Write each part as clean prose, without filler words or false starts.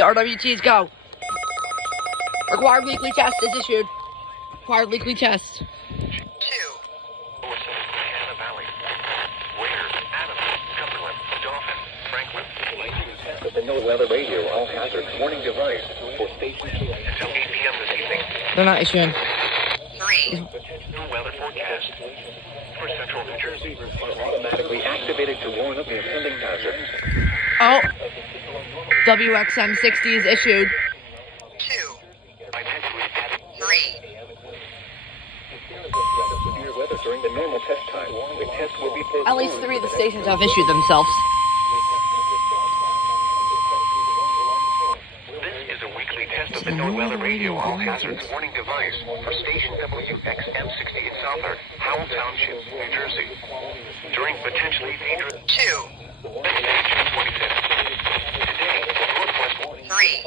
RWTs, go. Required weekly test is issued. Required weekly test. 2. Of the NOAA radio all hazards warning device for station until 8 p.m. this evening. They're not issuing. 3. Weather forecast for central New Jersey are automatically activated to warn of the impending hazard. Oh. WXM60 is issued. 2. 3. Severe weather during the normal test time. The test will be postponed. At least 3 of the stations have issued themselves. Of the NOAA radio all hazards warning device for station WXM60 in Southern Howell Township, New Jersey. During potentially dangerous 2. June 25th. Today, Northwest 3.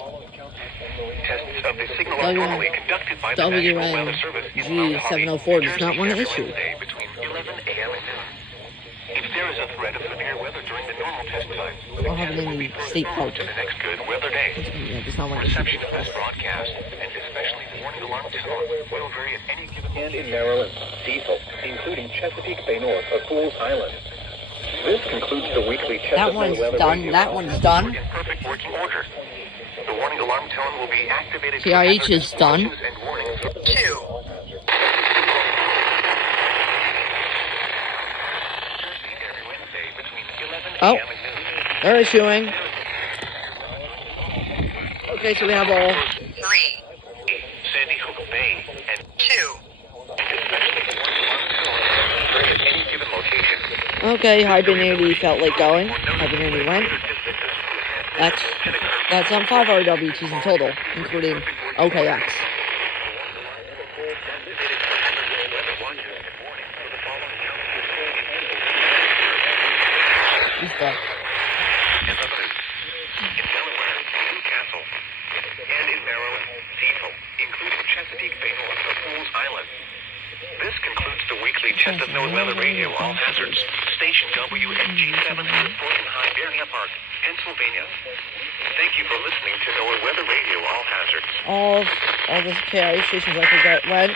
Tests of the signal are normally conducted by the National Weather Service in WNG704 does not want to issue. Between 11 a.m. and noon. If there is a threat of severe weather during the normal test time, the I'll have it in the state park. to the next good weather day. Yeah, does not want to issue. Reception of this broadcast, and especially the warning alarm tone, will vary at any given and in Maryland, Cecil, including Chesapeake Bay North of Fools Island. This concludes the weekly Chesapeake That one's done. That one's done. In perfect working order. The warning alarm tone will be activated. KIH is done. 2. Oh, they're issuing. Okay, so we have all. 3. Sandy Hook Bay and 2. Any given location. Okay, Hibernity felt like going. Hibernity went. That's 5 RWTs in total, including OKX. He's done. In Delaware, Newcastle, and in Maryland, Cecil, including Chesapeake Bay North of Fools Island. This concludes the weekly Chest of NOAA Radio All Hazards, Station WNG704 in Hibernia Park, Pennsylvania. Thank you for listening to NOAA Weather Radio All Hazards. All the KIH stations I forgot when.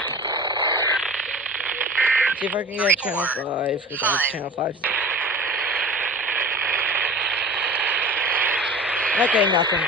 See if I can get channel 5, because I have channel 5. Okay, nothing.